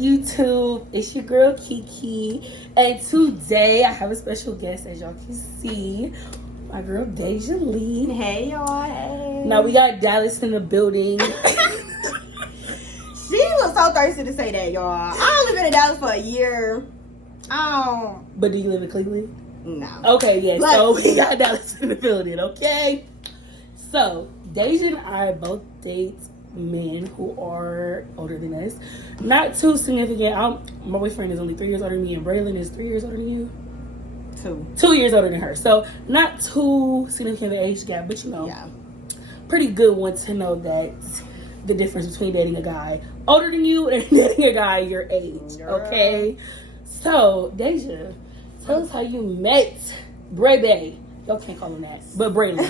YouTube? It's your girl Kiki, and today I have a special guest, as y'all can see, my girl Daja Lee. Hey y'all, hey. Now we got Dallas in the building. She was so thirsty to say that, y'all. I only been in Dallas for a year. But do you live in Cleveland? No. Okay, yeah. So we got Dallas in the building. Okay. So Daja and I both date men who are older than us. Not too significant. My boyfriend is only 3 years older than me, and Braylon is 3 years older than you. 2 years older than her. So not too significant the age gap, but pretty good one to know that the difference between dating a guy older than you and dating a guy your age. Okay. So Daja, tell us how you met Bray Bay. Y'all can't call him that, but Braylon.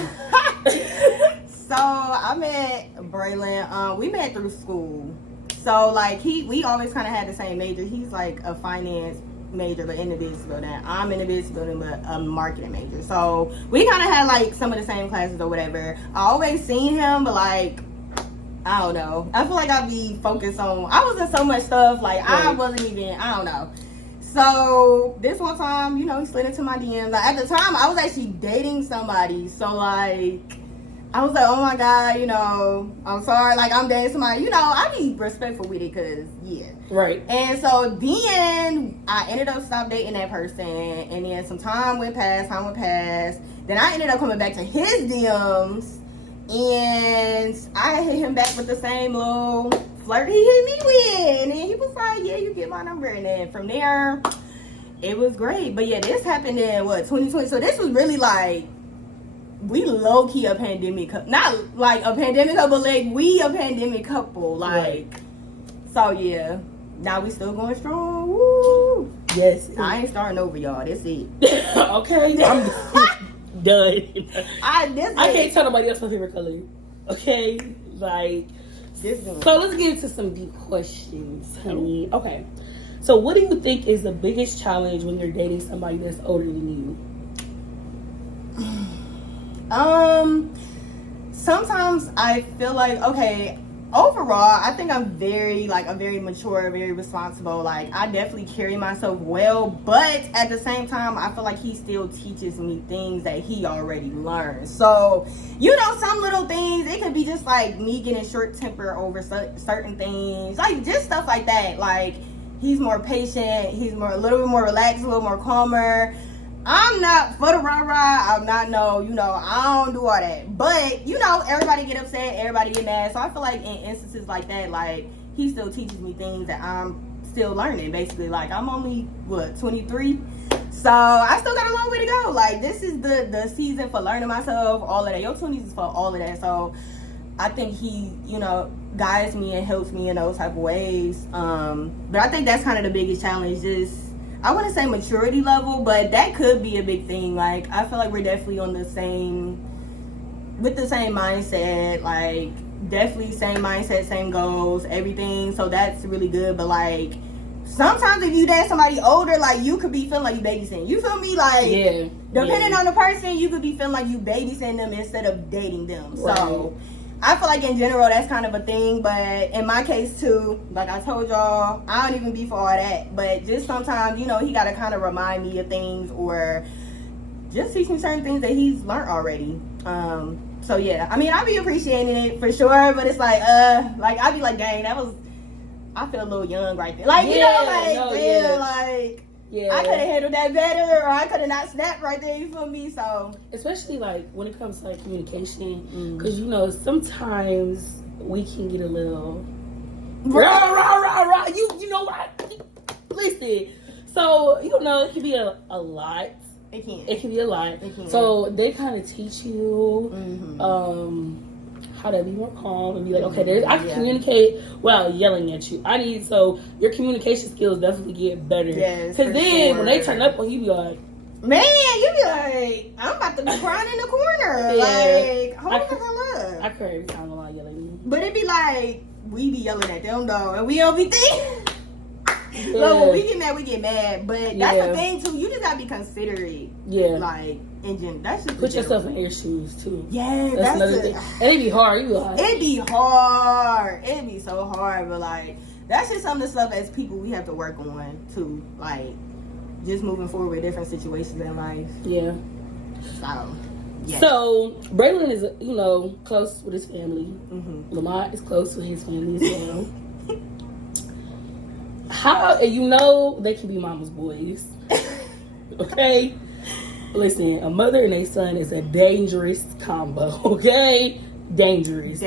So I met Braylon. We met through school. So like we always kind of had the same major. He's like a finance major, but in the business building. I'm in the business building, but a marketing major. So we kind of had like some of the same classes or whatever. I always seen him, but like I don't know. I feel like I'd be focused on. I was in so much stuff. Like I wasn't even. I don't know. So this one time, he slid into my DMs. Like, at the time, I was actually dating somebody. So like, I was like, oh my God, I'm sorry. Like, I'm dating somebody. I be respectful with it because, Right. And so then I ended up stop dating that person. And then some time went past. Then I ended up coming back to his DMs. And I hit him back with the same little flirt he hit me with. And then he was like, yeah, you get my number. And then from there, it was great. But yeah, this happened in 2020. So this was really like, we low-key a pandemic couple. Not like a pandemic couple, like we a pandemic couple. Like, so yeah. Now we still going strong. Woo. Yes. I ain't starting over, y'all. That's it. Okay. I'm done. I can't tell nobody else my favorite color. Okay? Like, so let's get into some deep questions, honey. Okay. So what do you think is the biggest challenge when you're dating somebody that's older than you? Sometimes I feel like, okay, overall, I think I'm very mature, very responsible. Like, I definitely carry myself well, but at the same time, I feel like he still teaches me things that he already learned. So, some little things, it could be just like me getting short temper over certain things, like just stuff like that. Like, he's more patient, he's a little bit more relaxed, a little more calmer. I'm not for the rah-rah. I'm not, I don't do all that. But, everybody get upset, everybody get mad. So I feel like in instances like that, like, he still teaches me things that I'm still learning, basically. Like, I'm only, 23? So I still got a long way to go. Like, this is the season for learning myself, all of that. Your 20s is for all of that. So I think he, guides me and helps me in those type of ways. But I think that's kind of the biggest challenge, just, I wouldn't say maturity level, but that could be a big thing. Like, I feel like we're definitely with the same mindset. Like, definitely same mindset, same goals, everything. So that's really good. But like, sometimes if you date somebody older, like, you could be feeling like you babysitting. You feel me? Like, depending on the person, you could be feeling like you babysitting them instead of dating them. Right. So I feel like in general that's kind of a thing, but in my case too, like I told y'all, I don't even be for all that. But just sometimes, he gotta kind of remind me of things or just teach me certain things that he's learned already. So yeah, I mean, I be appreciating it for sure, but it's like, I be like, dang, I feel a little young right there. Like, I could have handled that better, or I could have not snapped right there, you feel me? So, especially like when it comes to like communication, because sometimes we can get a little rah. You know what? Listen, so it can be a lot. It can be a lot. So they kind of teach you how to be more calm and be like, okay, I can communicate without yelling at you. So your communication skills definitely get better. Yes, because then when they turn up on you, be like, man, you be like, I'm about to be crying in the corner. Like, hold the hell up. I cry every time a lot yelling at me. But it be like, we be yelling at them though, and we don't be thinking. Look, when we get mad. But that's the thing too. You just gotta be considerate. Yeah. Like, in general, that's just put yourself in their shoes too. Yeah, that's another thing. And it be hard. It be hard. It be so hard. But like, that's just some of the stuff as people we have to work on too. Like, just moving forward with different situations in life. Yeah. So, yeah. So, Braylon is, close with his family. Mm-hmm. Lamont is close with his family as well. How, they can be mama's boys. Okay? Listen, a mother and a son is a dangerous combo, okay? Dangerous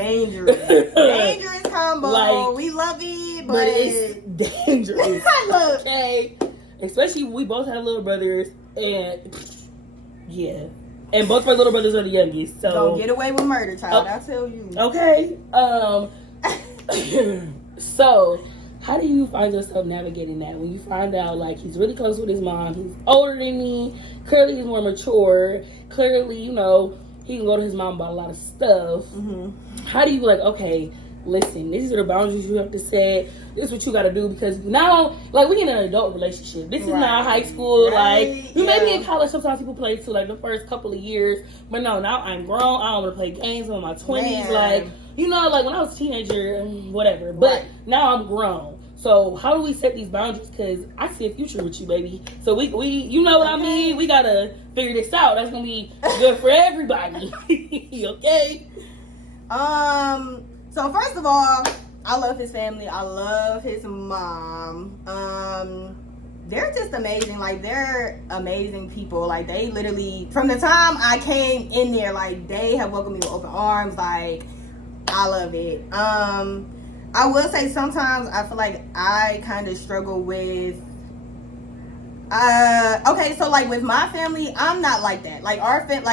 combo. Like, we love it, but it's dangerous. Look. Okay? Especially, we both have little brothers, and yeah. And both my little brothers are the youngest, so... Don't get away with murder, child, I tell you. Okay. So, how do you find yourself navigating that? When you find out, like, he's really close with his mom, he's older than me, clearly he's more mature, clearly, he can go to his mom about a lot of stuff. Mm-hmm. How do you, like, okay, listen, these are the boundaries you have to set. This is what you got to do, because now, like, we in an adult relationship. This is not high school. Right. Like, you may be in college. Sometimes people play to, like, the first couple of years. But no, now I'm grown. I don't want to play games in my 20s. Man. Like, like, when I was a teenager, whatever. But now I'm grown. So how do we set these boundaries? Because I see a future with you, baby. So we you know what I mean? We got to figure this out. That's going to be good for everybody. Okay? So first of all, I love his family. I love his mom. They're just amazing. Like, they're amazing people. Like, they literally, from the time I came in there, like, they have welcomed me with open arms. Like, I love it. I will say sometimes I feel like I kind of struggle with okay, so like with my family, I'm not like that. Like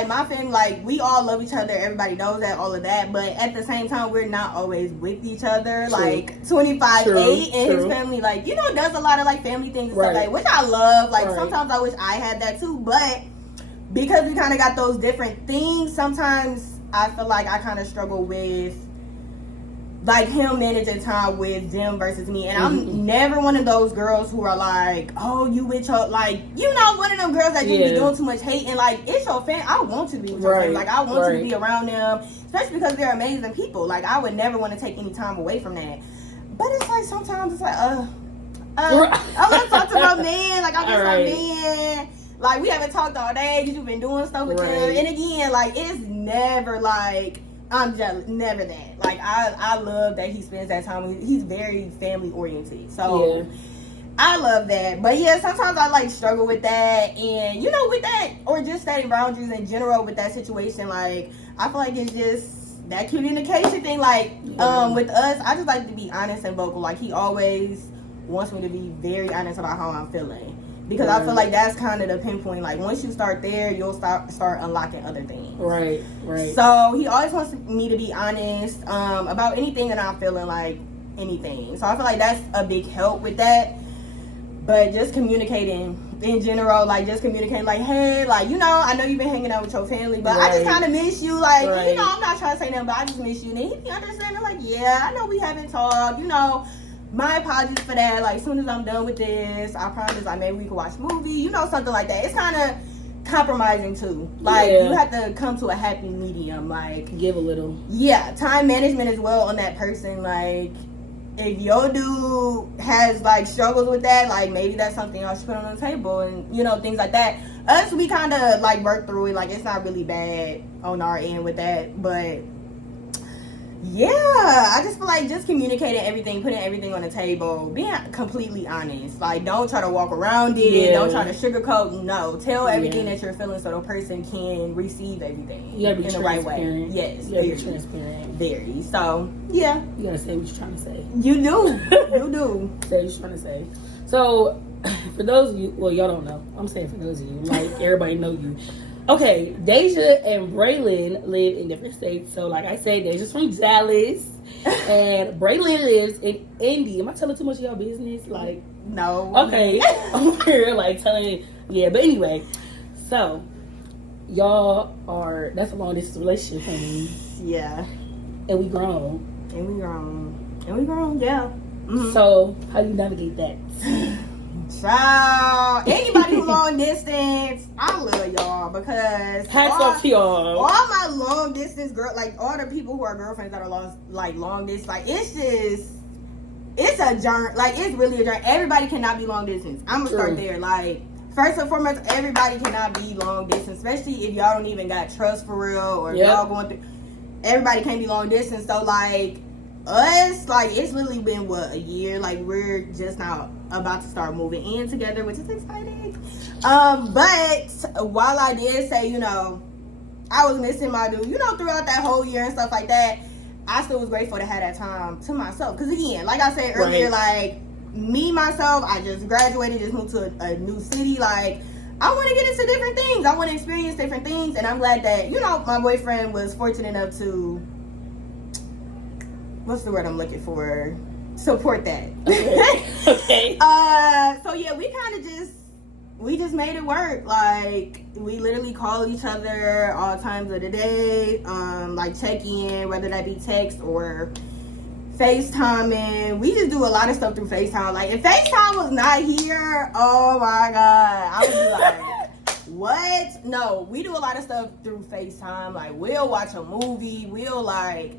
my family, like, we all love each other. Everybody knows that, all of that. But at the same time, we're not always with each other. True. Like 25-8 and his family, like, does a lot of like family things and stuff, like, which I love. Like, sometimes I wish I had that too. But because we kind of got those different things, sometimes I feel like I kind of struggle with, like, him managing time with them versus me. And I'm never one of those girls who are like, oh, you with your, like, one of them girls that just be doing too much hate. And, like, it's your family. I want to be with your family. Like, I want to be around them, especially because they're amazing people. Like, I would never want to take any time away from that. But it's like, sometimes it's like, I want to talk to my man. Like, I miss my man. Like, we haven't talked all day because you've been doing stuff with them. And again, like, it's never like, I'm jealous. Never that. Like, I love that he spends that time with, he's very family oriented. So I love that. But yeah, sometimes I like struggle with that. And with that, or just setting boundaries in general with that situation, like, I feel like it's just that communication thing. Like, with us, I just like to be honest and vocal. Like, he always wants me to be very honest about how I'm feeling. Because I feel like that's kind of the pinpoint. Like, once you start there, you'll start unlocking other things. Right. So he always wants me to be honest about anything that I'm feeling, like anything. So I feel like that's a big help with that. But just communicating in general, like, just communicating, like, hey, like, I know you've been hanging out with your family, but I just kind of miss you. Like, I'm not trying to say nothing, but I just miss you. And he be understanding, like, yeah, I know we haven't talked, my apologies for that. Like, as soon as I'm done with this, I promise, like, maybe we can watch a movie, something like that. It's kind of compromising too. Like, you have to come to a happy medium. Like, give a little. Yeah, time management as well on that person. Like, if your dude has like struggles with that, like, maybe that's something else you put on the table, and things like that. Us, we kind of like work through it. Like, it's not really bad on our end with that, but. Yeah, I just feel like just communicating everything, putting everything on the table, being completely honest. Like, don't try to walk around it. Don't try to sugarcoat. No, tell everything that you're feeling so the person can receive everything in the right way. Yes, you gotta be transparent. Very. So, yeah. You gotta say what you're trying to say. You do. You do. Say what you're trying to say. So, for those of you, well, y'all don't know. I'm saying for those of you, like, everybody know you. Okay, Daja and Braylon live in different states. So, like I said, Daja's from Dallas, and Braylon lives in Indy. Am I telling too much of y'all business? Like, no. Okay, I'm here, like, telling. Yeah, but anyway, so y'all are. That's a long distance relationship for me. Yeah, and we grown. Yeah. Mm-hmm. So, how do you navigate that? Child, anybody who long distance, I love y'all, because hats off to y'all. All my long distance girl, like all the people who are girlfriends that are long distance, like, it's it's a journey. Like, it's really a journey. Everybody cannot be long distance. I'm gonna start there. Like, first and foremost, everybody cannot be long distance, especially if y'all don't even got trust for real, or y'all going through. Everybody can't be long distance. So like us, like it's literally been what, a year. Like we're just now about to start moving in together, which is exciting. But while I did say, you know, I was missing my dude, you know, throughout that whole year and stuff like that, I still was grateful to have that time to myself. Because again, like I said earlier, like me, myself, I just graduated, just moved to a new city. Like, I want to get into different things. I want to experience different things. And I'm glad that, you know, my boyfriend was fortunate enough to, what's the word I'm looking for? Support that. Okay. So yeah, we just made it work. Like, we literally call each other all times of the day, like check in, whether that be text or FaceTiming. We just do a lot of stuff through FaceTime. Like, if FaceTime was not here, oh my God, I would be like, what? No, we do a lot of stuff through FaceTime. Like, we'll watch a movie, we'll like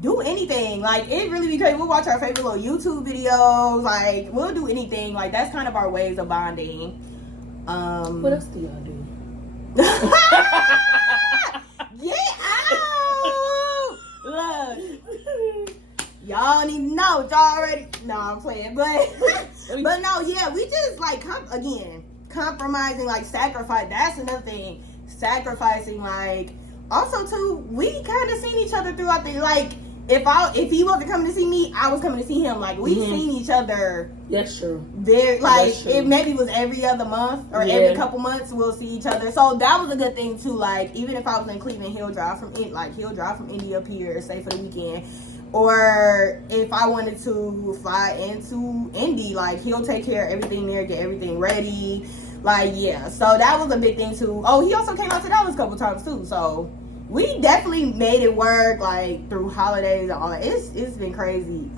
do anything. Like, it really be crazy. We'll watch our favorite little YouTube videos. Like, we'll do anything. Like, that's kind of our ways of bonding. What else do y'all do? Get out! Look, y'all don't even know. Y'all already. No, I'm playing, but no, yeah, we just like compromising, like sacrifice. That's another thing. Sacrificing, like, also too, we kind of seen each other throughout the, like, if he wasn't coming to see me, I was coming to see him. Like, we seen each other. That's true. There, like, it maybe was every other month or every couple months we'll see each other. So that was a good thing too. Like, even if I was in Cleveland, he'll drive from Indy up here, stay for the weekend. Or if I wanted to fly into Indy, like, he'll take care of everything there, get everything ready. Like, yeah. So that was a big thing too. Oh, he also came out to Dallas a couple times too. So we definitely made it work, like, through holidays and all that. It's been crazy.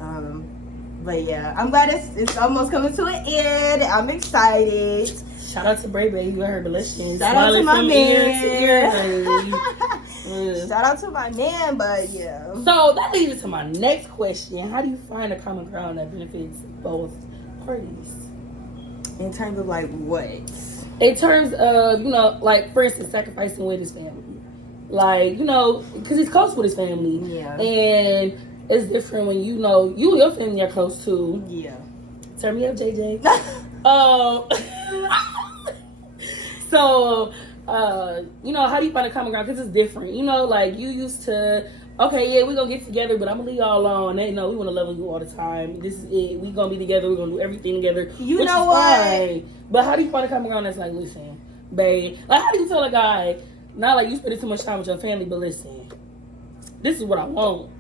But yeah, I'm glad it's almost coming to an end. I'm excited. Shout out to Bray Bray, you heard Delicious. Shout out to my man. Shout out to my man, but yeah. So that leads to my next question. How do you find a common ground that benefits both parties? In terms of like what? In terms of, you know, like, for instance, sacrificing with his family. Like, you know, because he's close with his family. Yeah. And it's different when, you know, you and your family are close too. Yeah. Turn me up, JJ. So, you know, how do you find a common ground? Because it's different. You know, like, you used to, okay, yeah, we're going to get together, but I'm going to leave y'all alone. They know we want to love you all the time. This is it. We're going to be together. We're going to do everything together. You know what? Fine. But how do you find a common ground that's like, listen, babe, like, how do you tell a guy, not like you spending too much time with your family, but listen, this is what I want.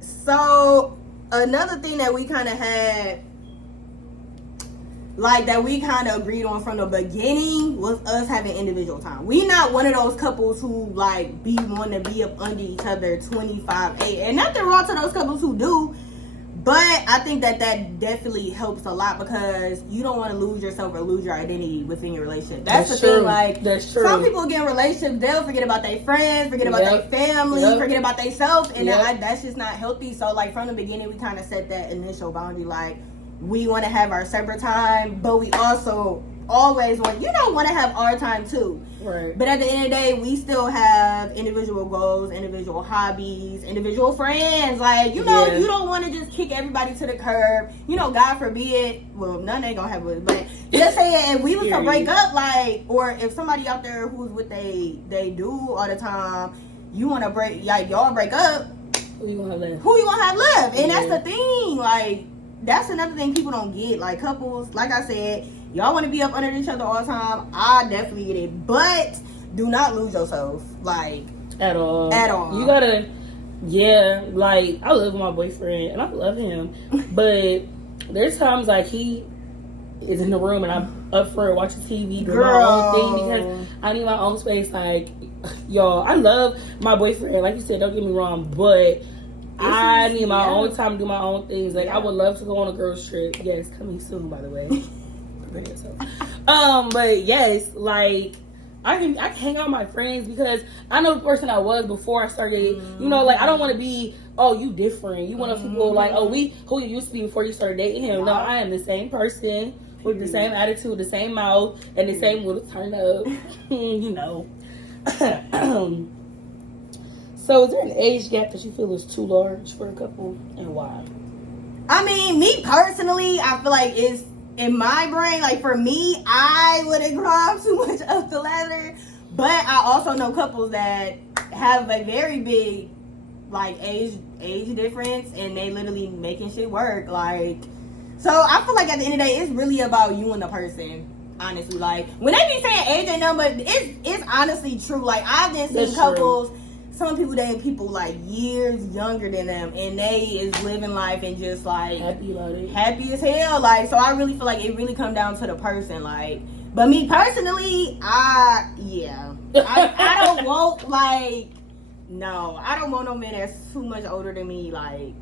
So, another thing that we kind of had, like, that we kind of agreed on from the beginning was us having individual time. We not one of those couples who, like, want to be up under each other 25/8. And nothing wrong to those couples who do. But I think that definitely helps a lot, because you don't want to lose yourself or lose your identity within your relationship. That's the true. thing. Like, that's true. Some people get in relationships, they'll forget about their friends, forget about their family, forget about themselves, and that's just not healthy. So, like, from the beginning, we kind of set that initial boundary. Like, we want to have our separate time, but we also always want to have our time too. Right. But at the end of the day, we still have individual goals, individual hobbies, individual friends. Like, you know, you don't want to just kick everybody to the curb. You know, God forbid, well, none ain't gonna have it, but just saying, if we was to break up, like, or if somebody out there who's with they do all the time, you want to break, like, y'all break up, who you gonna have left? And that's the thing, like, that's another thing people don't get. Like, couples, like I said, y'all want to be up under each other all the time. I definitely get it. But do not lose yourself. Like, at all. You gotta, like, I love my boyfriend and I love him. But there's times, like, he is in the room and I'm up for watching TV, doing my own thing, because I need my own space. Like, y'all, I love my boyfriend. Like you said, don't get me wrong, but I need my own time to do my own things. Like, I would love to go on a girls trip. Yes, coming soon, by the way. Prepare yourself. But yes, like, I can hang out with my friends because I know the person I was before I started. You know, like I don't want to be, oh, you different. You want to people like, oh, who you used to be before you started dating him. No, I am the same person with the same attitude, the same mouth, and the same little turn up. You know. So, is there an age gap that you feel is too large for a couple, and why? I mean, me personally, I feel like it's in my brain. Like for me, I wouldn't climb too much up the ladder. But I also know couples that have a very big like age difference, and they literally making shit work. Like, so I feel like at the end of the day, it's really about you and the person. Honestly, like when they be saying age ain't number, it's honestly true. Like I've been seeing couples. True. Some people dating people like years younger than them, and they is living life and just like happy about it, happy as hell. Like, so I really feel like it really come down to the person. Like, but me personally, I don't want I don't want no man that's too much older than me. Like,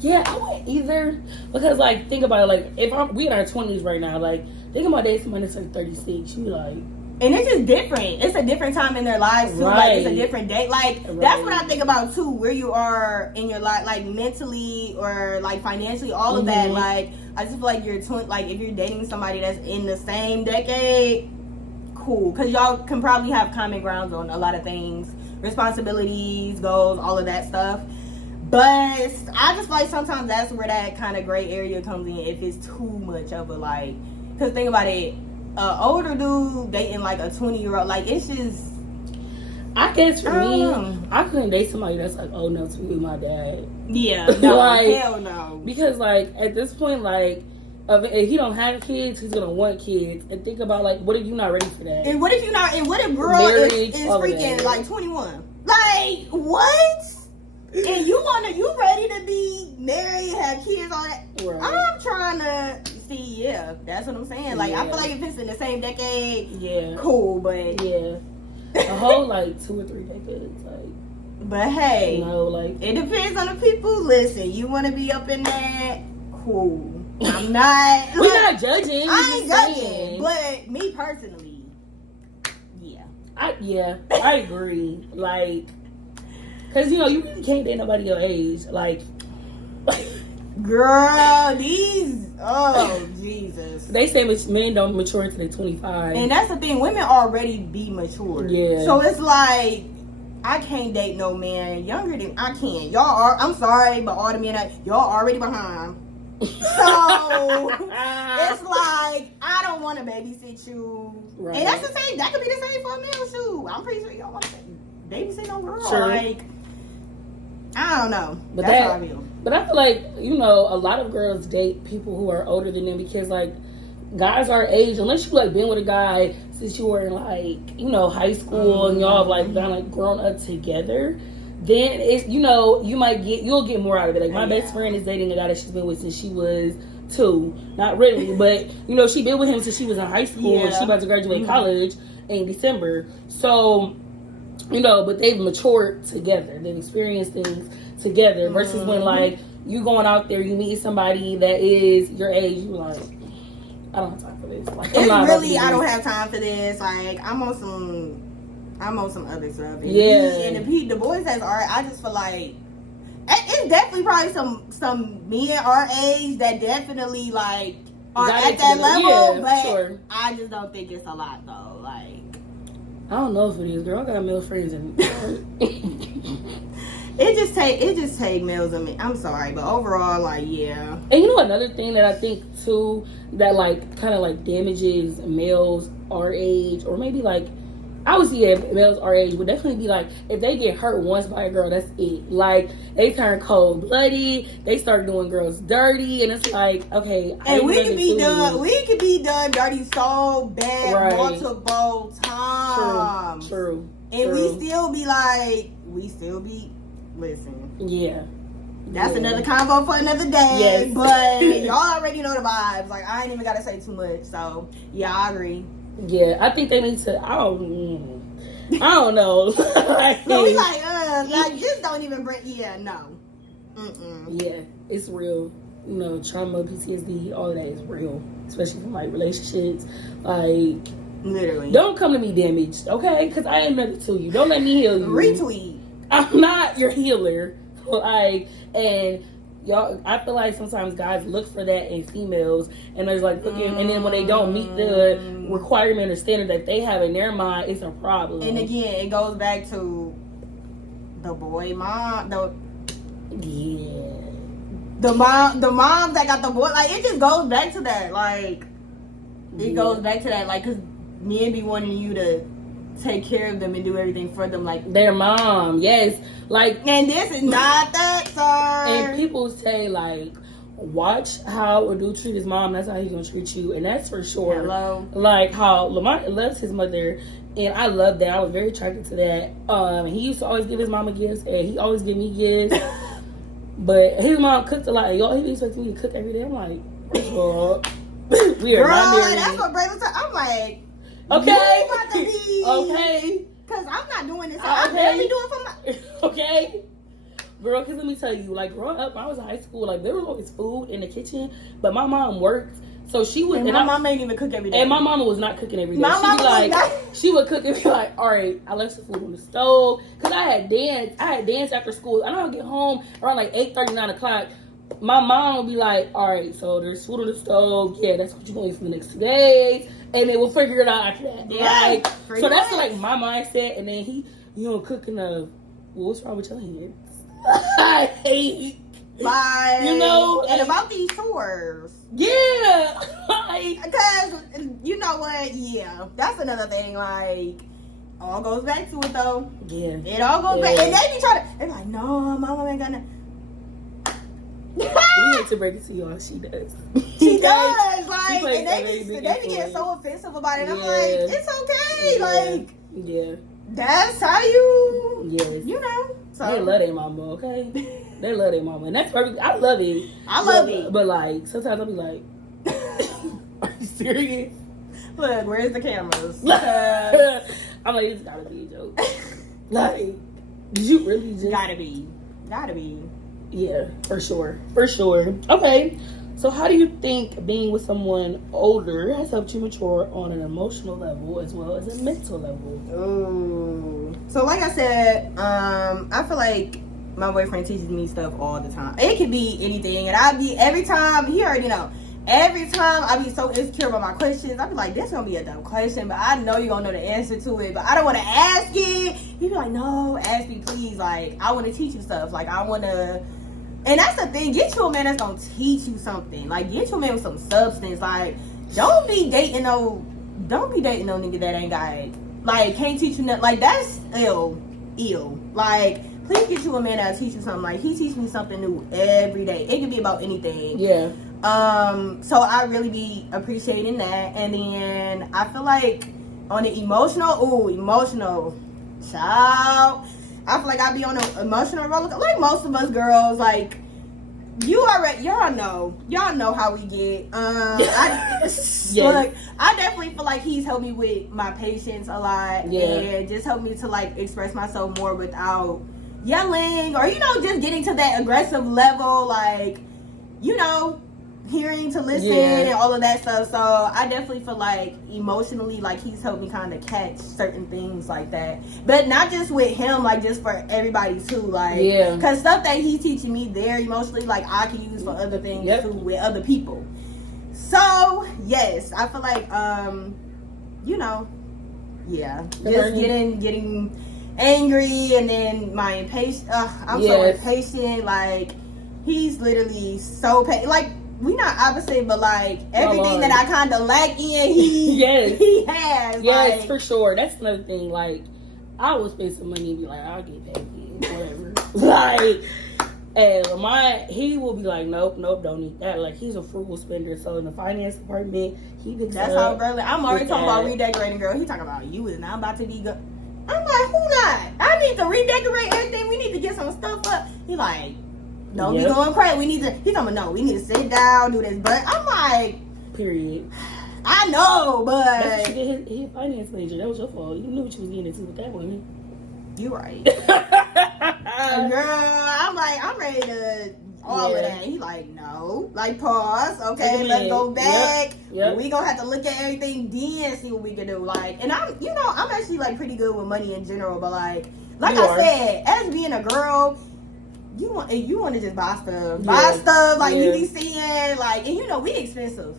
yeah, I wouldn't either because like think about it. Like, if we in our 20s right now, like think about dating somebody that's like 36, you like. And it's just different. It's a different time in their lives too. Right. Like it's a different day. Like that's what I think about too. Where you are in your life, like mentally or like financially, all of that. Like I just feel like like if you're dating somebody that's in the same decade, cool, because y'all can probably have common grounds on a lot of things, responsibilities, goals, all of that stuff. But I just feel like sometimes that's where that kind of gray area comes in. If it's too much of a like, because think about it. Older dude dating like a 20-year-old, like it's just. I guess for me, I couldn't date somebody that's like old enough to be my dad. Yeah, no, like, hell no. Because like at this point, like if he don't have kids, he's gonna want kids. And think about like, what if you're not ready for that? And what if you're not? And what if girl is freaking like 21? Like what? And you ready to be married, have kids, all that? Right. I'm trying to see, that's what I'm saying. Like, I feel like if it's in the same decade, cool, but a whole like 2 or 3 decades, like. But hey, you know, like it depends on the people. Listen, you want to be up in that? Cool. I'm not. We're not judging. I ain't judging, but me personally, I agree. Like. Cause you know you really can't date nobody your age, like. Girl, Jesus. They say men don't mature until they're 25, and that's the thing. Women already be mature. Yeah. So it's like I can't date no man younger than I can. Y'all are. I'm sorry, but all the men y'all already behind. So it's like I don't want to babysit you, right. And that's the same. That could be the same for a male too. I'm pretty sure y'all want to babysit no girl. Sure. Like. I don't know. But that's how I feel. But I feel like, you know, a lot of girls date people who are older than them because, like, guys our age, unless you, like, been with a guy since you were in, like, you know, high school and y'all have, like, kind of, like, grown up together, then, it's, you know, you'll get more out of it. Like, my best friend is dating a guy that she's been with since she was 2. Not really, but, you know, she been with him since she was in high school and she about to graduate college in December. So... You know, but they've matured together. They've experienced things together. Versus when, like, you going out there, you meet somebody that is your age, you like, I don't have time for this. Like, I don't have time for this. Like, I'm on some other stuff. And the boys that's alright. I just feel like it's definitely probably some men our age that definitely like are at that level. But I just don't think it's a lot though. Like. I don't know if it is, girl. I got male friends and it just take males and me. I'm sorry, but overall, like, yeah. And you know another thing that I think too that like kind of like damages males our age, or maybe like I would see males our age would definitely be like if they get hurt once by a girl, that's it. Like they turn cold blooded, they start doing girls dirty, and it's like okay. And we could be done dirty so bad multiple times. True. And we still be listen. Yeah. That's another convo for another day. Yes. But y'all already know the vibes. Like I ain't even gotta say too much. So yeah, I agree. Yeah, I think they need to. I don't know. Like, so we like just don't even bring. Yeah, no. Yeah, it's real. You know, trauma, PTSD, all of that is real, especially from like relationships. Like, Literally. Don't come to me damaged, okay? Because I ain't nothing to you. Don't let me heal you. Retweet. I'm not your healer. Like, and y'all, I feel like sometimes guys look for that in females, and there's like looking, and then when they don't meet the requirement or standard that they have in their mind, it's a problem. And again, it goes back to the boy mom, the mom that got the boy. Like, it just goes back to that. Like, it goes back to that. Like, cause men be wanting you to take care of them and do everything for them, like their mom. Yes, like, and this is not that, sir. And people say like, watch how a dude treat his mom, that's how he's gonna treat you, and that's for sure. Hello. Like how Lamont loves his mother, and I love that. I was very attracted to that. He used to always give his mama gifts, and he always give me gifts. But his mom cooked a lot. Y'all, he be expecting me to cook every day. I'm like, first of all, we are not married. That's what Braylon said. I'm like, okay, you about to be okay, because I'm not doing this. I'm barely doing for my. Okay. Girl, because let me tell you, like, growing up, when I was in high school, like, there was always food in the kitchen, but my mom worked, so she would... And my mom ain't even cook every day. And my mama was not cooking every day. My mama She'd be was like, she would cook and be like, all right, I left some food on the stove, because I had dance after school. I know I'd get home around, like, 8:30, 9 o'clock. My mom would be like, all right, so there's food on the stove, yeah, that's what you're going to eat for the next 2 days, and then we'll figure it out after that. Yeah, like, so that's, like, my mindset, and then cooking well, what's wrong with your hands? I hate, like, you know, and about these chores. Yeah, like, because you know what? Yeah, that's another thing. Like, all goes back to it though. Yeah, it all goes back, and they be trying to. They're like, no, mama ain't gonna. We hate to break it to y'all. She does. She does. Like, and they be getting so offensive about it. I'm like, it's okay. Yeah. Like, yeah, that's how you. Yes. You know. So. They love their mama, okay? They love their mama, and that's perfect. I love it. I love it. But like, sometimes I'll be like, "Are you serious?" Look, where's the cameras? I'm like, it's gotta be a joke. Like, did you really just? Gotta be. Yeah, for sure. Okay, so how do you think being with someone older has helped you mature on an emotional level as well as a mental level? Ooh. So like I said, I feel like my boyfriend teaches me stuff all the time. It could be anything, and every time, he already know. Every time I be so insecure about my questions, I be like, this gonna be a dumb question, but I know you're gonna know the answer to it, but I don't want to ask it. He be like, no, ask me please. Like, I want to teach you stuff. Like, I want to. And that's the thing. Get you a man that's gonna teach you something. Like, get you a man with some substance. Like, don't be dating no nigga that ain't got, like, can't teach you nothing. Like, that's ill. Like, please get you a man that'll teach you something. Like, he teach me something new every day. It could be about anything. Yeah. So I really be appreciating that. And then I feel like on the emotional, child. I feel like I be on an emotional roller coaster. Like most of us girls, like, y'all know how we get. Look, I definitely feel like he's helped me with my patience a lot. Yeah. And just helped me to, like, express myself more without yelling or, just getting to that aggressive level, like, hearing to listen and all of that stuff. So I definitely feel like emotionally, like, he's helped me kind of catch certain things like that, but not just with him, like, just for everybody too, like, because stuff that he's teaching me there emotionally, like, I can use for other things too with other people. So yes, I feel like just getting angry, and then my impatient. I'm so impatient. Like, he's literally so like, we not opposite, but like everything that I kind of lack in, he has. Yes, like, for sure. That's another thing. Like, I will spend some money and be like, I'll get paid, whatever. Like, and he will be like, nope, don't need that. Like, he's a frugal spender. So in the finance department, he picks that's how girl. I'm already talking about redecorating, girl. He talking about you is not about to be good. I'm like, who not? I need to redecorate everything. We need to get some stuff up. He like, don't be going crazy. We need to. He's talking about, no, we need to sit down, do this. But I'm like, period. I know, but that's what you did. His finance major. That was your fault. You knew what you was getting into with that one. You right. Girl, I'm like, I'm ready to. all of that. He like, no. Like, pause. Okay, let's go back. Yep. We gonna have to look at everything then see what we can do. Like, and I'm actually like pretty good with money in general, but like I said, as being a girl, you want to just buy stuff. Like you be seeing, like, and we expensive.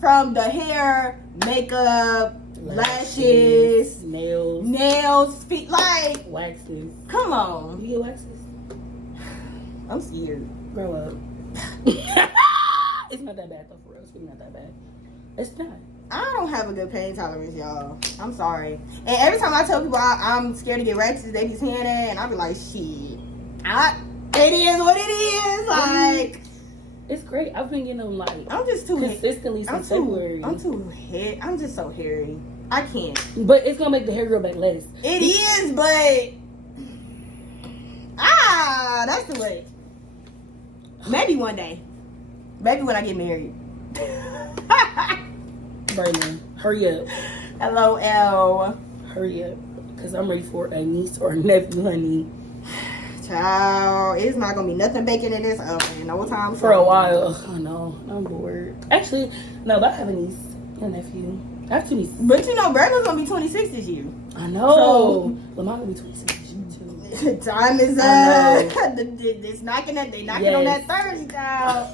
From the hair, makeup, lashes, nails, feet, like waxes. Come on, You get waxes? I'm scared. Grow up. It's not that bad though, for real. It's really not that bad. It's not. I don't have a good pain tolerance, y'all. I'm sorry. And every time I tell people I'm scared to get waxes, they be saying that, and I be like, shit. It is what it is. Like, it's great. I've been getting them like I'm just too consistently since February. I'm just so hairy. I can't. But it's gonna make the hair grow back less. It is, but that's the way. Maybe one day. Maybe when I get married. Berlin, hurry up. LOL. Hurry up, cause I'm ready for a niece or a nephew, honey. Child, it's not gonna be nothing baking in this oven. No time for a while. Oh no, I'm bored. Actually, no, but I have a niece and a nephew. I have 2 nieces. But Brandon's gonna be 26 this year. I know. So, Lamont gonna be 26 this year too. Time is it's knocking on that 30, child.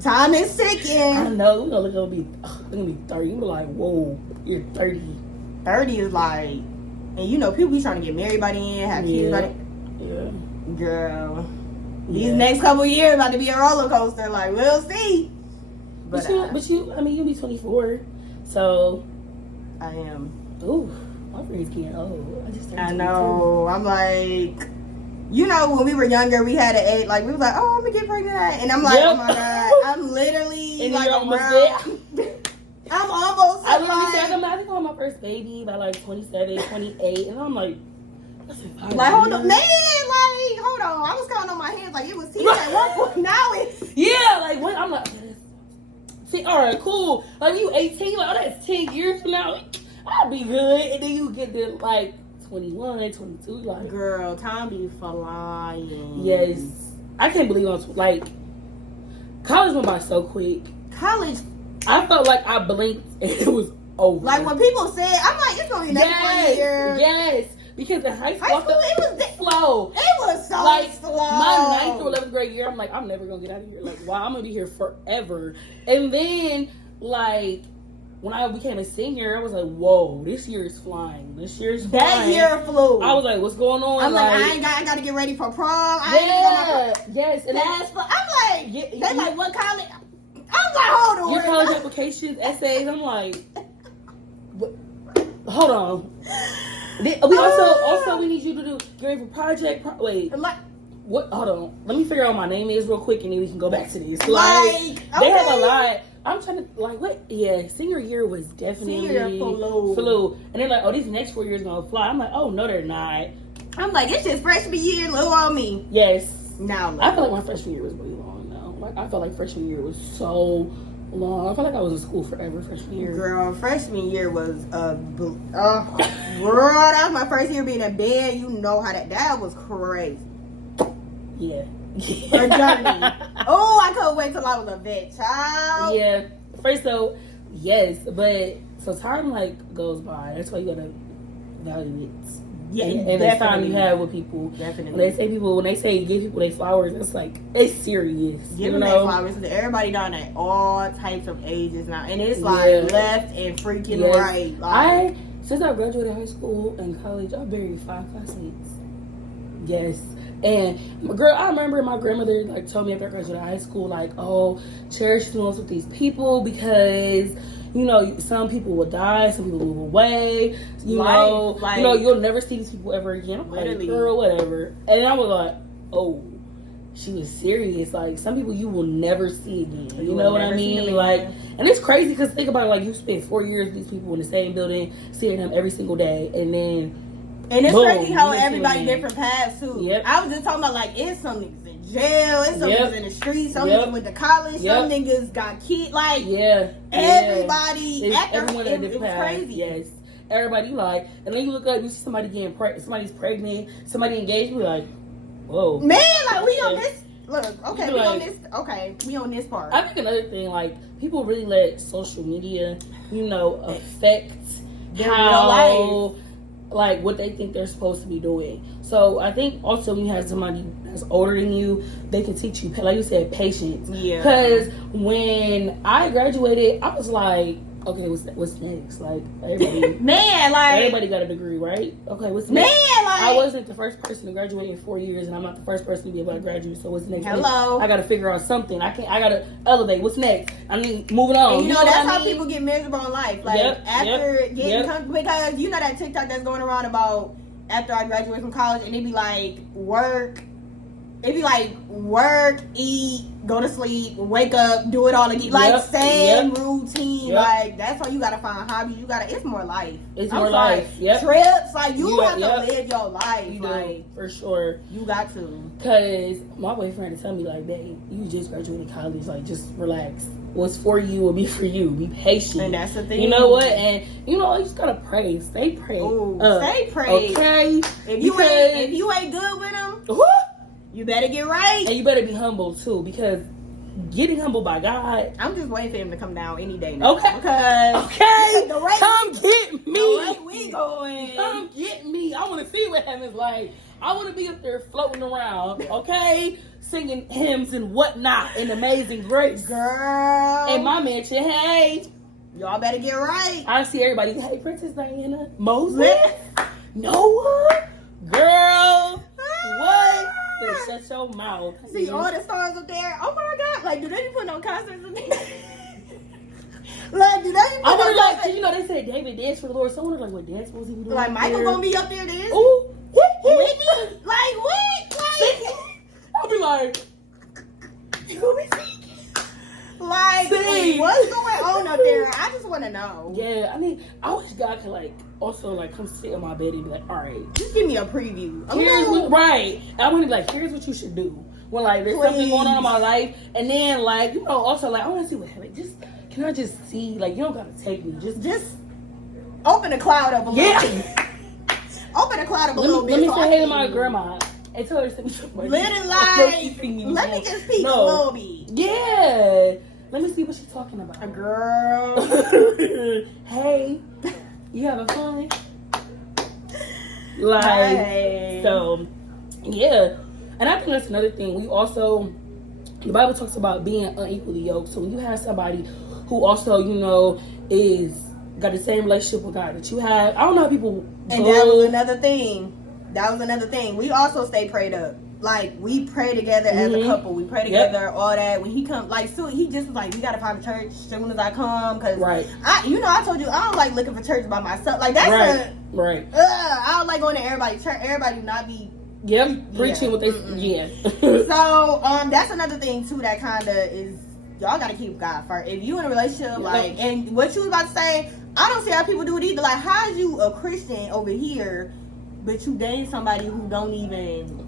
Time is ticking. I know. We're gonna be 30. We're like, whoa, you're 30. 30 is like, and people be trying to get married by then, have kids by then. Yeah. Girl. These next couple years about to be a roller coaster. Like, we'll see. But you'll be 24. So. I am. Ooh, my friend's getting old. I know. I'm like, when we were younger, we had an age, like, we was like, oh, I'm gonna get pregnant. And I'm like, oh my God, I'm literally and like almost there. I'm almost. I literally said, I'm not gonna have my first baby by like 27, 28. And I'm like, like, hold on, man, like, hold on. I was counting on my hands like it was 10 at one point. Now it's. Yeah, like, what? I'm like, all right, cool. Like, you 18, like, oh, that's 10 years from now. I'll be good. And then you get to, like, 21, 22, like. Girl, time be flying. Yes. I can't believe college went by so quick. College. I felt like I blinked and it was over. Like, when people said, I'm like, it's going to be next 1 year. Yes. Because in high school it was slow. It was so slow. My 9th or 11th grade year, I'm like, I'm never going to get out of here. Like, wow, I'm going to be here forever. And then, like, when I became a senior, I was like, whoa, this year is flying. That year flew. I was like, what's going on? I'm like I got to get ready for prom. Yes. And I'm like, they like, what college? I'm like, hold on. Your college applications, essays, I'm like, hold on. We also we need you to get ready for project. What? Hold on. Let me figure out what my name is real quick, and then we can go back to this. They have a lot. I'm trying to what? Yeah, senior year was definitely flew. And they're like, oh, these next 4 years gonna fly. I'm like, oh no, they're not. I'm like, it's just freshman year, little on me. Yes. Now I feel like my freshman year was really long though. Like I felt like freshman year was so long. I felt like I was in school forever freshman year. Girl, freshman year was girl, that was my first year being in bed. You know how that was crazy. Yeah. A journey. Oh, I couldn't wait till I was a vet, child. Yeah. First though, yes, but so time like goes by. That's why you gotta value it. Yeah, and the time you have with people. Definitely. When they say give people their flowers, it's like it's serious. Give them their flowers. Everybody done at all types of ages now, and it's like left and freaking right. Like, since I graduated high school and college, I buried 5 classmates. Yes. And girl, I remember my grandmother like told me after I graduated high school, like, oh, cherish the moments with these people because some people will die, some people move away. You'll never see these people ever again. I'm like, girl, whatever. And I was like, oh, she was serious. Like, some people you will never see again. You know what I mean? Like, and it's crazy because think about it, like you spent 4 years with these people in the same building, seeing them every single day, and then. And it's crazy how everybody different paths too. Yep. I was just talking about like it's some niggas in jail, it's some niggas in the streets, some niggas went to college, some niggas got kids. Like everybody, everyone it was crazy. Yes, everybody like, and then you look up, you see somebody getting somebody's pregnant, somebody engaged. You like, whoa, man, like we on this. Look, okay, we on this. Okay, we on this part. I think another thing, like, people really let social media, affect their real life, like, what they think they're supposed to be doing. So I think also when you have somebody that's older than you, they can teach you, like you said, patience. Yeah. Because when I graduated, I was like, okay, what's next? Like, everybody, everybody got a degree, right? Okay, what's next? I wasn't the first person to graduate in 4 years, and I'm not the first person to be able to graduate. So what's next? Hello. I got to figure out something. I gotta elevate. What's next? I mean, moving on. And that's how people get miserable in life. Like after getting because you know that TikTok that's going around about after I graduate from college, and it'd be like work. It'd be like work, eat, go to sleep, wake up, do it all again. Like same routine. Like that's why you gotta find hobbies. It's more life. It's more life. Yep. Trips, like you have to live your life. You like for sure. You got to. Cause my boyfriend would tell me like, babe, you just graduated college, like just relax. What's for you will be for you. Be patient. And that's the thing. You know what? And you just gotta pray. Stay prayed. Stay prayed. Okay. If you ain't good with them. You better get right. And you better be humble, too, because getting humbled by God... I'm just waiting for him to come down any day now. Okay. Because... Okay. Come get me. The rate we going. Come get me. I want to see what heaven's like. I want to be up there floating around, okay? Singing hymns and whatnot in Amazing Grace. Girl. And my mansion, hey. Y'all better get right. I see everybody, hey, Princess Diana, Moses, Noah, girl, what? Shut your mouth. See all the stars up there. Oh my God! Like, do they be putting on concerts up there? Like, do they be putting on they concerts? said David danced for the Lord. So I wonder, like, what dance was he doing? Like, Michael gonna be up there dancing? Ooh, Whitney? Like, what? Like, I'll be like, you gonna be singing? Like, what's going on up there? I just want to know. Yeah, I mean, I wish God could also come sit in my bed and be like, all right, just give me a preview. Right. I want to be like, here's what you should do when there's something going on in my life, and then also I want to see what heaven. Can I just see? You don't gotta take me. Just open the cloud up a little bit. Open the cloud up a little bit. Let me say hey to my grandma and tell her to send me some money. Let me just peek a little bit. Yeah. Let me see what she's talking about. A girl. Hey, you having fun? So, yeah. And I think that's another thing. The Bible talks about being unequally yoked. So when you have somebody who also, is got the same relationship with God that you have, I don't know how people And that was another thing. We also stay prayed up. Like, we pray together as a couple. We pray together, all that. When he come, so he just was like, we gotta find a church as soon as I come. Cause I told you, I don't like looking for church by myself. Like, that's I don't like going to everybody's church. Everybody do not be preaching what they So that's another thing too that kind of is, y'all gotta keep God first. If you in a relationship, and what you was about to say, I don't see how people do it either. Like, how is you a Christian over here, but you dating somebody who don't even...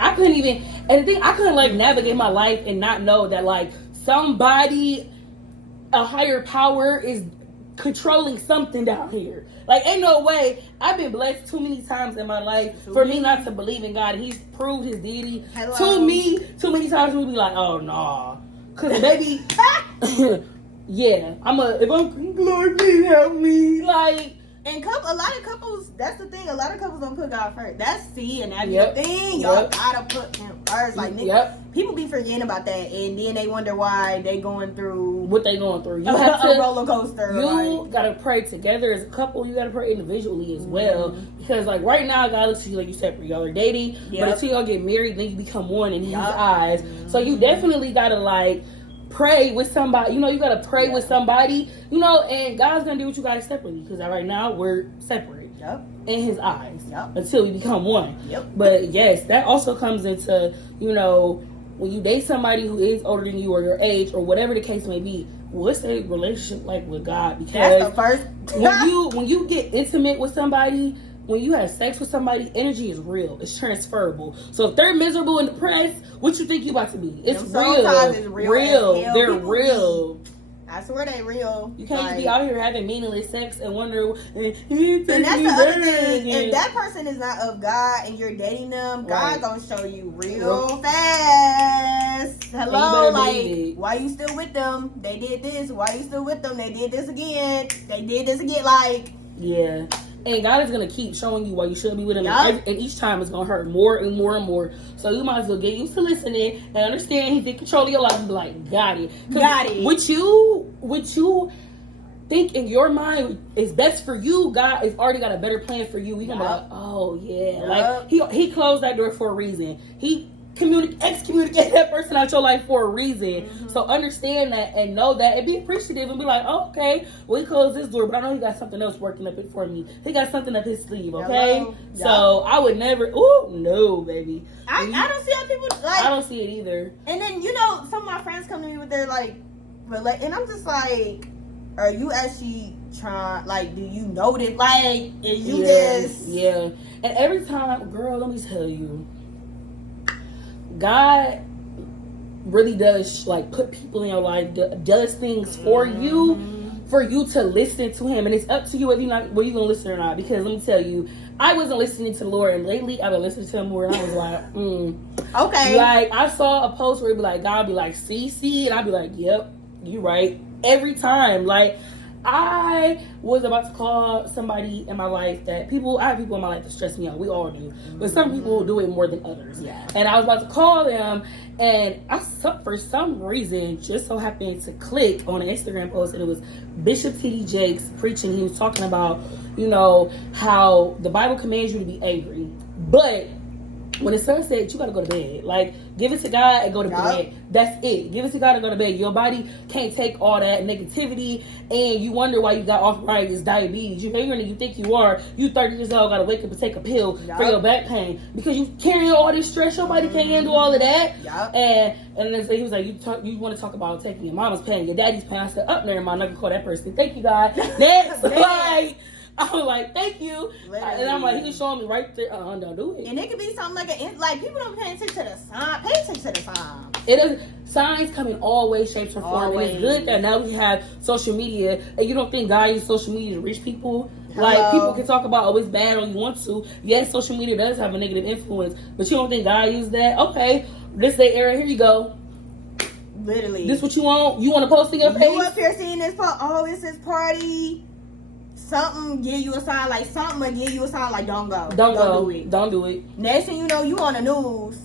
I couldn't navigate my life and not know that somebody, a higher power is controlling something down here. Ain't no way. I've been blessed too many times in my life for me not to believe in God. He's proved his deity to me too many times. We'll be like, oh, nah. Because, baby, if I'm Lord, please help me. And a lot of couples, that's the thing. A lot of couples don't put God first. That's the thing. Y'all gotta put him first. People be forgetting about that, and then they wonder why they going through what they going through. You have a roller coaster. You gotta pray together as a couple. You gotta pray individually as well, because right now God looks at you like you separate. Y'all are dating, but until y'all get married, then you become one in His eyes. So you definitely gotta pray with somebody. You gotta pray with somebody. And God's gonna do what you guys separately, because right now we're separate in His eyes until we become one. But yes, that also comes into when you date somebody who is older than you or your age or whatever the case may be. What's their relationship like with God? Because that's the first. when you get intimate with somebody, when you have sex with somebody, energy is real. It's transferable. So if they're miserable and depressed, what you think you about to be? It's real. Sometimes it's real. They're real. I swear they real. You can't like, just be out here having meaningless sex and wonder. And that's the other thing. If that person is not of God and you're dating them, God gonna show you real fast. Hello, like, why you still with them? They did this. Why you still with them? They did this again. They did this again. Like, yeah. And God is going to keep showing you why you should be with him. And each time it's going to hurt more and more and more. So you might as well get used to listening and understand he's in control of your life and be like, got it. Got it. What you think in your mind is best for you, God has already got a better plan for you. You're going to be like, oh, yeah. Like, he closed that door for a reason. He excommunicate that person out your life for a reason. Mm-hmm. So understand that and know that and be appreciative and be like, oh, okay, well, he closed this door, but I know he got something else working up it for me. He got something up his sleeve, okay? So I would never, no, baby. I don't see how people, like, I don't see it either. And then, you know, some of my friends come to me with their, like, and I'm just like, are you actually trying, like, do you know that, like, is you this? Yeah. And every time, girl, let me tell you, God really does like put people in your life, does things for you to listen to him, and it's up to you whether you're gonna listen or not. Because let me tell you, I wasn't listening to the Lord, and lately I've been listening to him more, and I was like, okay. Like I saw a post where it'd be like, God be like, see, and I'd be like, yep, you right, every time. Like I was about to call somebody in my life I have people in my life that stress me out. We all do. But some people do it more than others. Yeah. And I was about to call them, and for some reason, just so happened to click on an Instagram post, and it was Bishop T.D. Jakes preaching. He was talking about, you know, how the Bible commands you to be angry. But when the sun sets, you gotta go to bed. Like, give it to God and go to bed. That's it. Give it to God and go to bed. Your body can't take all that negativity, and you wonder why you got arthritis, diabetes. You're younger than you think you are. You 30 years old, gotta wake up and take a pill for your back pain because you carrying all this stress. Your body can't handle all of that. And then he was like, you want to talk about taking your mama's pain, your daddy's pain? I said, up there, man. I'm not gonna call that person. Thank you, God. Next, like. I was like, thank you. Literally. And I'm like, he was showing me right there. Don't do it. And it could be something like people don't pay attention to the sign. Pay attention to the sign. It is. Signs come in all ways, shapes, or form. And it's good that now we have social media. And you don't think God uses social media to reach people? Hello. Like, people can talk about, it's bad when you want to. Yes, social media does have a negative influence. But you don't think God uses that? Okay, this day era, here you go. Literally. This what you want? You want to post in your face? You up here seeing this part? Oh, it's his party. Something give you a sign like don't go. Don't do it. Don't do it. Next thing you know, you on the news.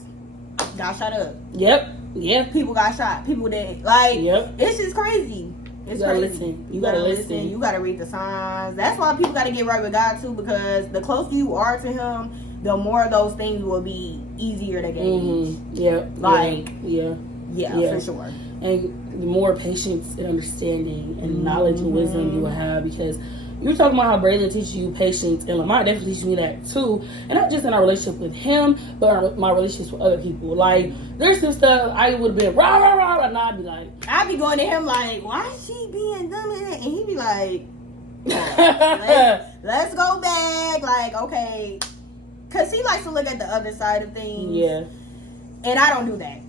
Got shot up. Yep. People got shot. People dead. Like, it's just crazy. It's you gotta crazy. Listen. You gotta listen. You gotta read the signs. That's why people gotta get right with God too, because the closer you are to him, the more of those things will be easier to gauge. Yeah. Like, yeah, for sure. And the more patience and understanding and knowledge and wisdom you will have, because you're talking about how Braylon teaches you patience, and Lamar definitely teaches me that too. And not just in our relationship with him, but my relationships with other people. Like, there's some stuff I would have been rah, rah, rah, and I'd be like, I'd be going to him like, why is she being dumb? And he'd be like, let's go back. Like, okay. Because he likes to look at the other side of things. Yeah. And I don't do that.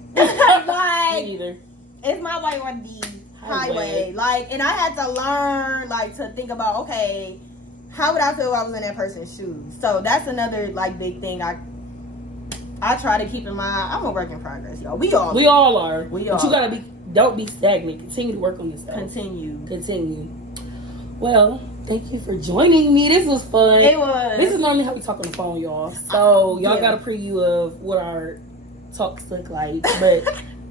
Like, me neither. It's my way or the highway. Like, and I had to learn, like, to think about, okay, how would I feel if I was in that person's shoes? So that's another, like, big thing I try to keep in mind. I'm a work in progress, y'all. We all are. But you gotta don't be stagnant. Continue to work on yourself. Continue. Well, thank you for joining me. This was fun. It was. This is normally how we talk on the phone, y'all. So y'all got a preview of what our talks look like, but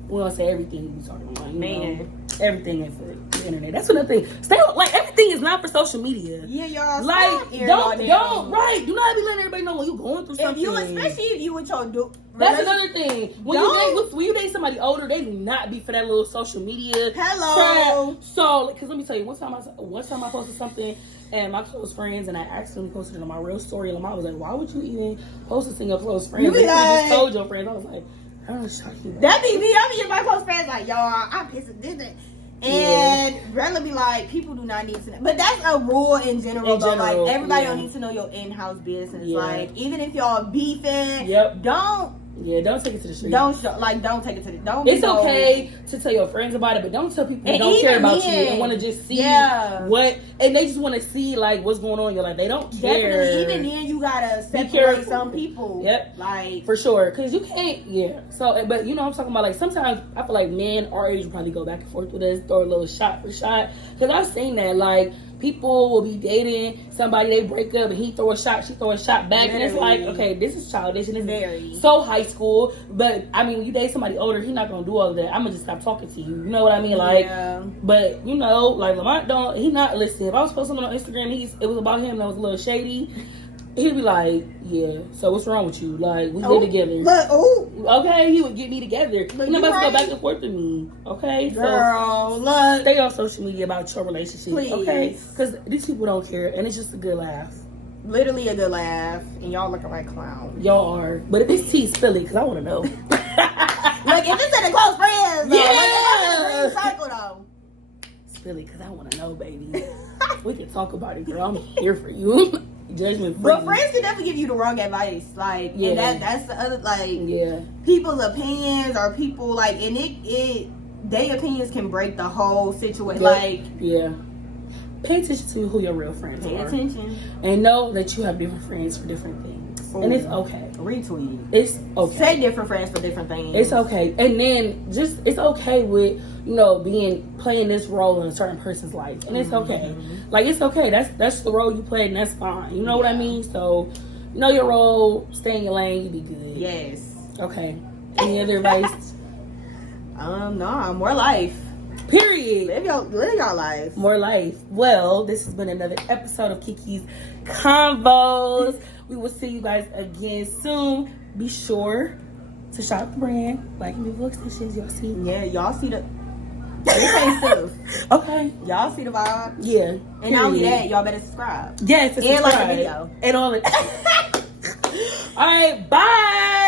we don't say everything we talking about. You know? Everything ain't for the internet. That's another thing. Everything is not for social media. Yeah, y'all. Like, don't. Do not be letting everybody know when you going through something. Especially if you with your That's another thing. When you date somebody older, they do not be for that little social media. Hello. So, because let me tell you, one time I posted something, and my close friends, and I accidentally posted it on my real story, and I was like, why would you even post this in your close friends? You just told your friends. I was like, I don't know what you're that be me. I be in my close friends like, y'all, I'm pissed at this. And Rella be like, people do not need to know. But that's a rule in general, though. Like, everybody don't need to know your in-house business. Like, even if y'all beefing, don't Yeah, don't take it to the street. Don't take it to the. Don't. It's okay to tell your friends about it, but don't tell people who don't care about you and want to just see what, and they just want to see like what's going on in your life. They don't care. Definitely, even then you gotta separate some people. Yep, like for sure, because you can't. Yeah. So, but you know, I'm talking about like sometimes I feel like men our age will probably go back and forth with us, throw a little shot for shot. Because I've seen that like. People will be dating somebody, they break up, and he throw a shot, she throw a shot back, and it's like, okay, this is childish and it's very so high school. But I mean, when you date somebody older, he's not gonna do all of that. I'm gonna just stop talking to you. You know what I mean? Like, but you know, like Lamont don't. He not listen. If I was posting something on Instagram, it was about him that was a little shady. He'd be like, yeah, so what's wrong with you? Like, we live together. Okay, he would get me together. You're not about to go back and forth with me. Okay? Girl, so, look. Stay on social media about your relationship. Please. Okay? Because these people don't care, and it's just a good laugh. Literally a good laugh, and y'all looking like clowns. Y'all are. But if it's tea, spill it, because I want to know. Like, if it's in the close friends, though. Yeah. Like, cycle, though. Spill it, because I want to know, baby. We can talk about it, girl. I'm here for you. Judgment free. But friends can definitely give you the wrong advice, like, and that's the other, like, people's opinions or people like, and their opinions can break the whole situation. Like, pay attention to who your real friends are. Pay attention, and know that you have different friends for different things, and it's okay. Retweet. It's okay. Say different friends for different things. It's okay, and then just it's okay with playing this role in a certain person's life, and it's okay. Like it's okay. That's the role you played, and that's fine. You know what I mean? So, know your role. Stay in your lane. You be good. Yes. Okay. Any other advice? No. More life. Period. Live your life. More life. Well, this has been another episode of Kiki's Convos. We will see you guys again soon. Be sure to shop the brand, like and leave extensions. Y'all see? Yeah, y'all see the. This ain't stuff. Okay. Y'all see the vibe? Yeah. And not only that, y'all better subscribe. Yes, and like the video. And all it. All right. Bye.